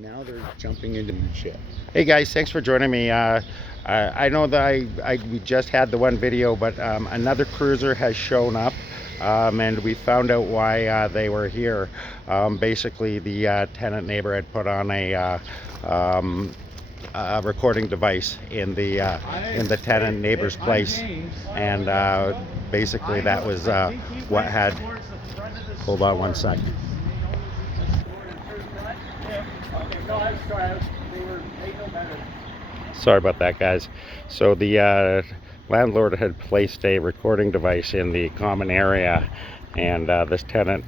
Now they're jumping into new shit. Hey guys, thanks for joining me. I know that we just had the one video, but another cruiser has shown up, and we found out why they were here. Basically, the tenant neighbor had put on a recording device in the tenant neighbor's place, and basically that was what had. Hold on one sec. Sorry about that, guys. So the landlord had placed a recording device in the common area, and this tenant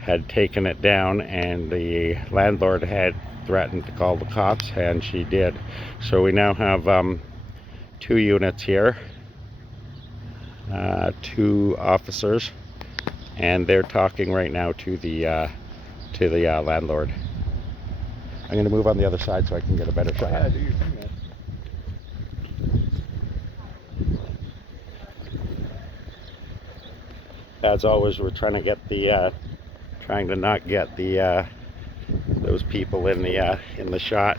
had taken it down, and the landlord had threatened to call the cops, and she did. So we now have 2 units here, 2 officers, and they're talking right now to the landlord. I'm going to move on the other side so I can get a better shot. Yeah, do your thing, man. As always, we're trying to not get those people in the shot.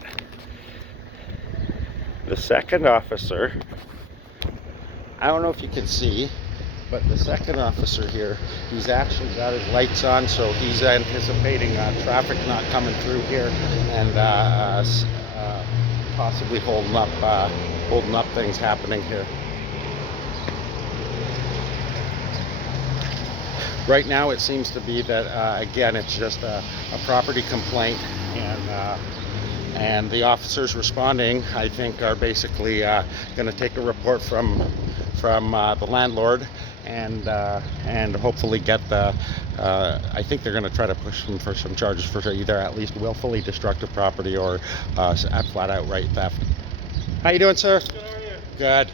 The second officer, I don't know if you can see, but the second officer here, he's actually got his lights on, so he's anticipating traffic not coming through here, and possibly holding up things happening here. Right now it seems to be that again it's just a property complaint, and the officers responding, I think, are basically going to take a report from the landlord, and hopefully get I think they're going to try to push them for some charges for either at least willfully destructive property or flat outright theft. How you doing, sir? Good, how are you? Good.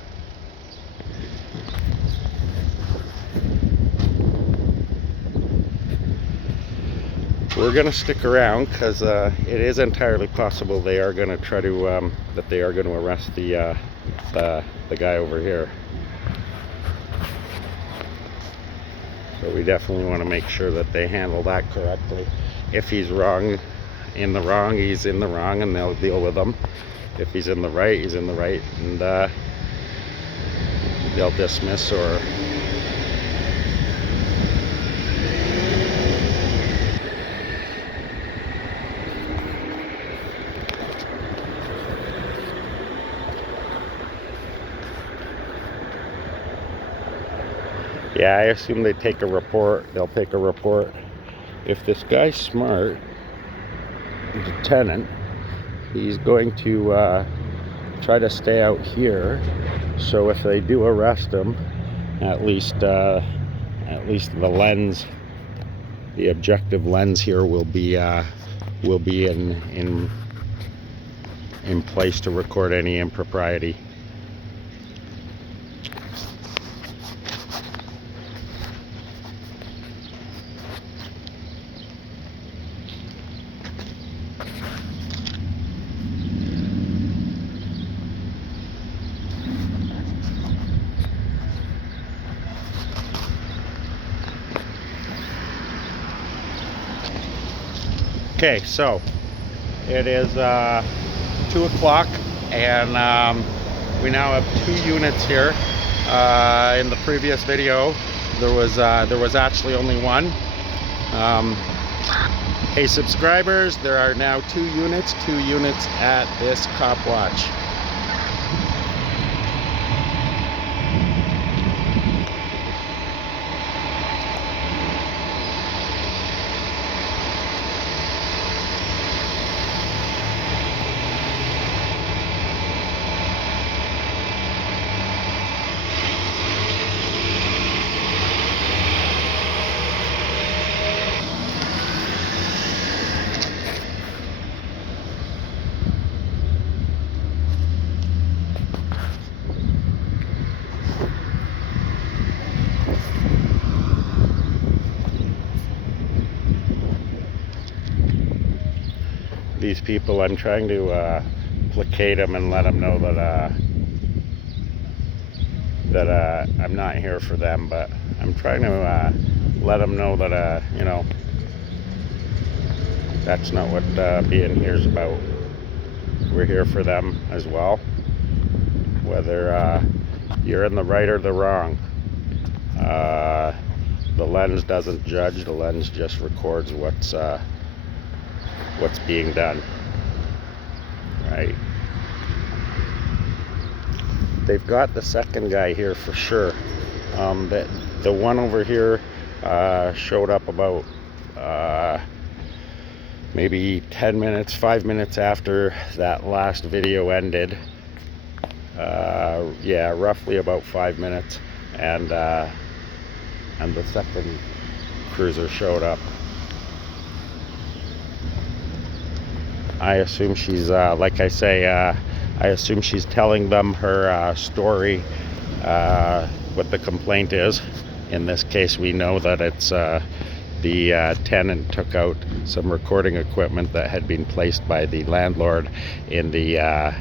We're going to stick around because it is entirely possible they are going to try to arrest the guy over here. So we definitely want to make sure that they handle that correctly. If he's wrong, he's in the wrong, and they'll deal with him. If he's in the right, he's in the right, and they'll dismiss or. Yeah, I assume they take a report. They'll take a report. If this guy's smart, the tenant, he's going to try to stay out here. So if they do arrest him, at least the lens, the objective lens here will be in place to record any impropriety. Okay, so it is 2 o'clock, and we now have 2 units here. In the previous video, there was actually only 1. Hey subscribers, there are now 2 units at this copwatch. These people, I'm trying to placate them and let them know that I'm not here for them, but I'm trying to let them know that you know, That's not what being here is about. We're here for them as well, whether you're in the right or the wrong. The lens doesn't judge, the lens just records what's being done, right? They've got the second guy here for sure. The one over here showed up about maybe 10 minutes, 5 minutes after that last video ended. Yeah, roughly about 5 minutes, and the second cruiser showed up. I assume she's, like I say, I assume she's telling them her story, what the complaint is. In this case, we know that it's the tenant took out some recording equipment that had been placed by the landlord in the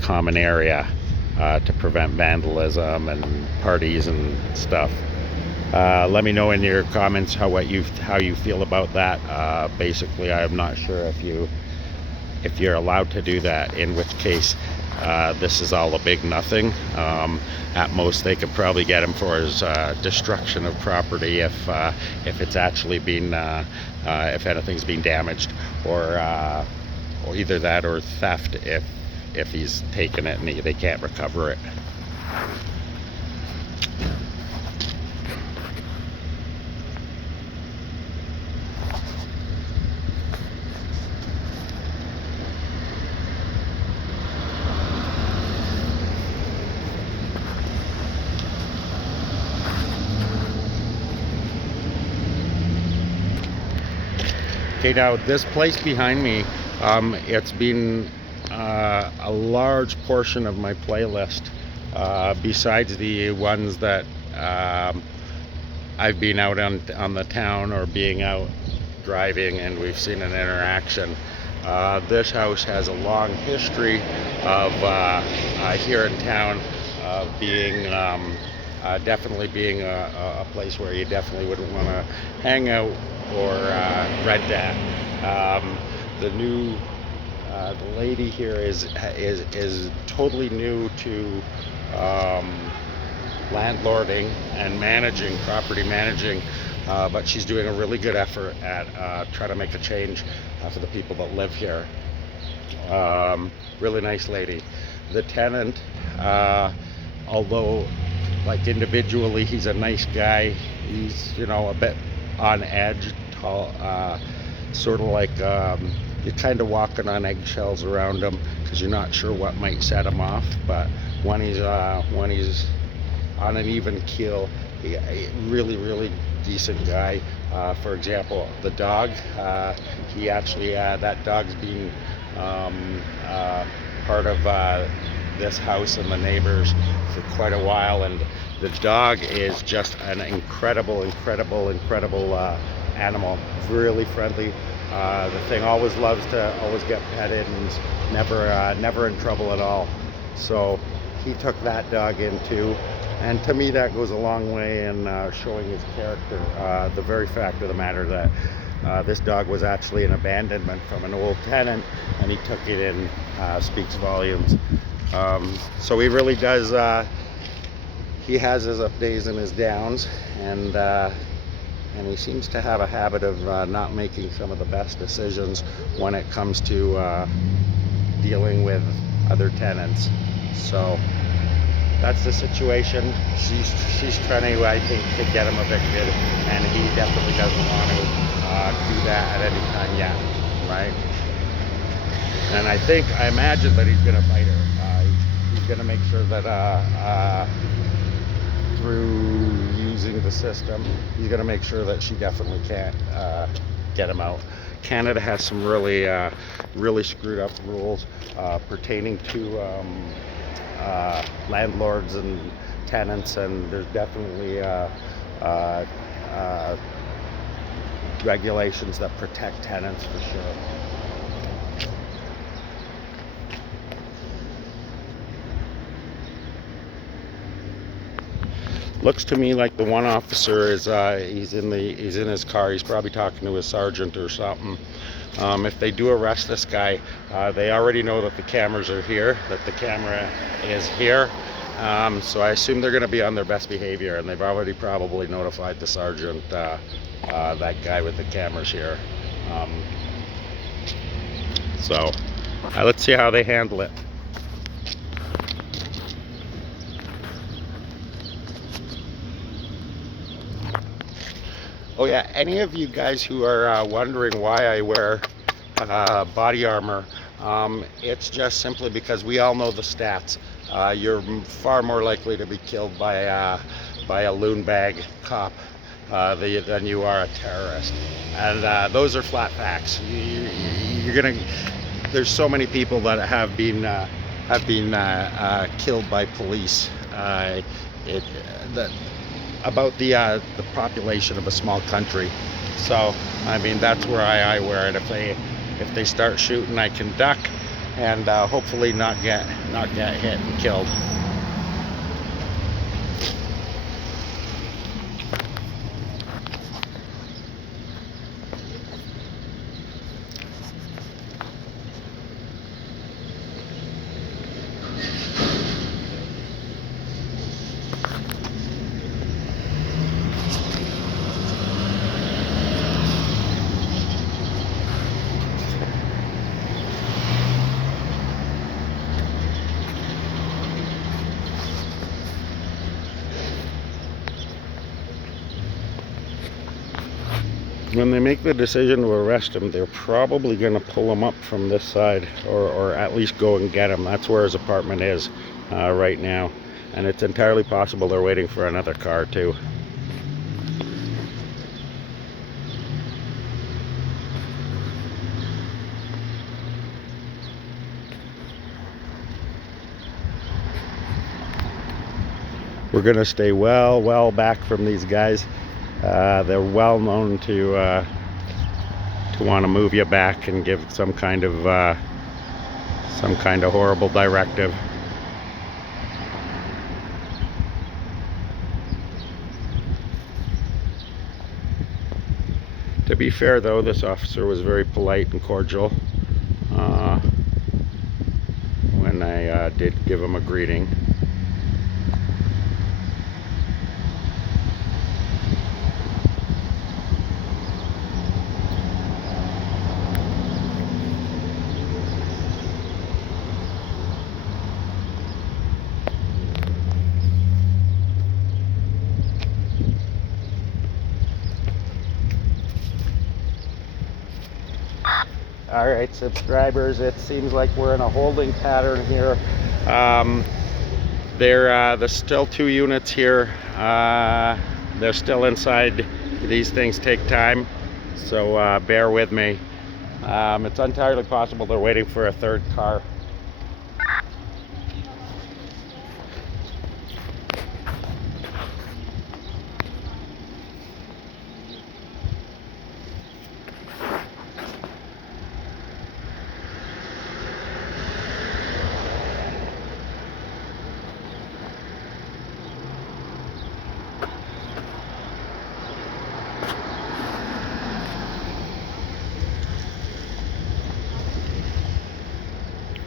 common area to prevent vandalism and parties and stuff. Let me know in your comments how you feel about that. Basically, I'm not sure if you're allowed to do that, in which case this is all a big nothing. At most they could probably get him for his destruction of property if it's actually been if anything's been damaged, or either that or theft if he's taken it and they can't recover it. Okay, now this place behind me, it's been a large portion of my playlist, besides the ones that I've been out on the town or being out driving and we've seen an interaction. This house has a long history of here in town being definitely being a place where you definitely wouldn't want to hang out or rent at. The lady here is totally new to landlording and property managing, but she's doing a really good effort at trying to make a change for the people that live here. Really nice lady. The tenant, although like individually he's a nice guy, he's, you know, a bit on edge, tall, sort of like you're kind of walking on eggshells around him because you're not sure what might set him off. But when he's on an even keel, really decent guy. For example, the dog, he actually that dog's been part of this house and the neighbors for quite a while, and the dog is just an incredible animal. Really friendly. The thing always loves to get petted and never in trouble at all. So he took that dog in too, and to me that goes a long way in showing his character. The very fact of the matter that this dog was actually an abandonment from an old tenant and he took it in speaks volumes. So he really does, he has his up days and his downs, and he seems to have a habit of not making some of the best decisions when it comes to dealing with other tenants. So that's the situation. She's trying to, I think, to get him evicted, and he definitely doesn't want to do that at any time yet, right? And I imagine that he's going to fight her. He's going to make sure that through using the system, he's going to make sure that she definitely can't get him out. Canada has some really screwed up rules pertaining to landlords and tenants, and there's definitely regulations that protect tenants for sure. Looks to me like the one officer is he's in his car. He's probably talking to his sergeant or something. If they do arrest this guy, they already know that the cameras are here, that the camera is here. So I assume they're going to be on their best behavior, and they've already probably notified the sergeant, that guy with the cameras here. So let's see how they handle it. Oh yeah, any of you guys who are wondering why I wear body armor, it's just simply because we all know the stats. You're far more likely to be killed by a loon bag cop than you are a terrorist, and those are flat facts. There's so many people that have been killed by police. About the population of a small country. So I mean, that's where I wear it. If they start shooting, I can duck and hopefully not get hit and killed. When they make the decision to arrest him, they're probably going to pull him up from this side, or at least go and get him. That's where his apartment is right now, and it's entirely possible they're waiting for another car too. We're going to stay well back from these guys. They're well known to want to move you back and give some kind of horrible directive. To be fair though, this officer was very polite and cordial when I did give him a greeting. All right, subscribers, it seems like we're in a holding pattern here. There's still 2 units here. They're still inside. These things take time, so bear with me. It's entirely possible they're waiting for a third car.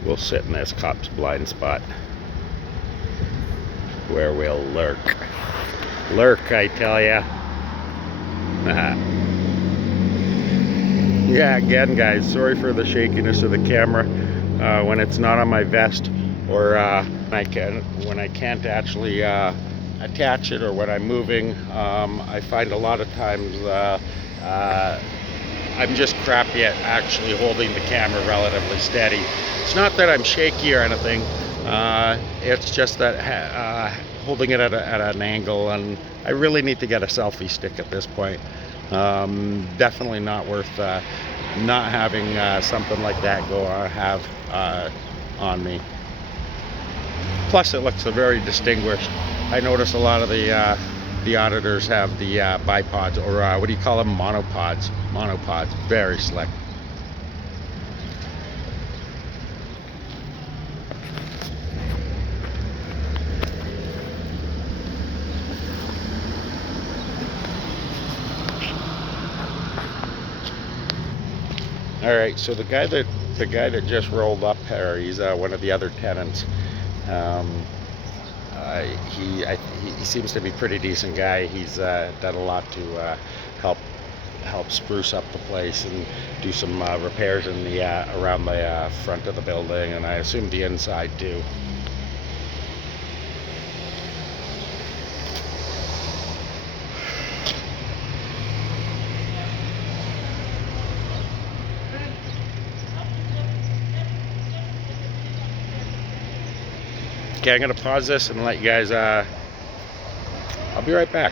We'll sit in this cop's blind spot where we'll lurk. Lurk, I tell ya. Yeah, again, guys, sorry for the shakiness of the camera when it's not on my vest, or when I can't actually attach it, or when I'm moving. I find a lot of times I'm just crappy at actually holding the camera relatively steady. It's not that I'm shaky or anything, it's just that holding it at an angle, and I really need to get a selfie stick at this point. Definitely not worth not having something like that have on me. Plus it looks very distinguished. I notice a lot of the auditors have the bipods, or what do you call them, monopods. Very slick. All right, so the guy that just rolled up here, he's one of the other tenants. Um, he seems to be a pretty decent guy. He's done a lot to help spruce up the place and do some repairs in the around the front of the building, and I assume the inside too. Okay, I'm gonna pause this and let you guys. I'll be right back.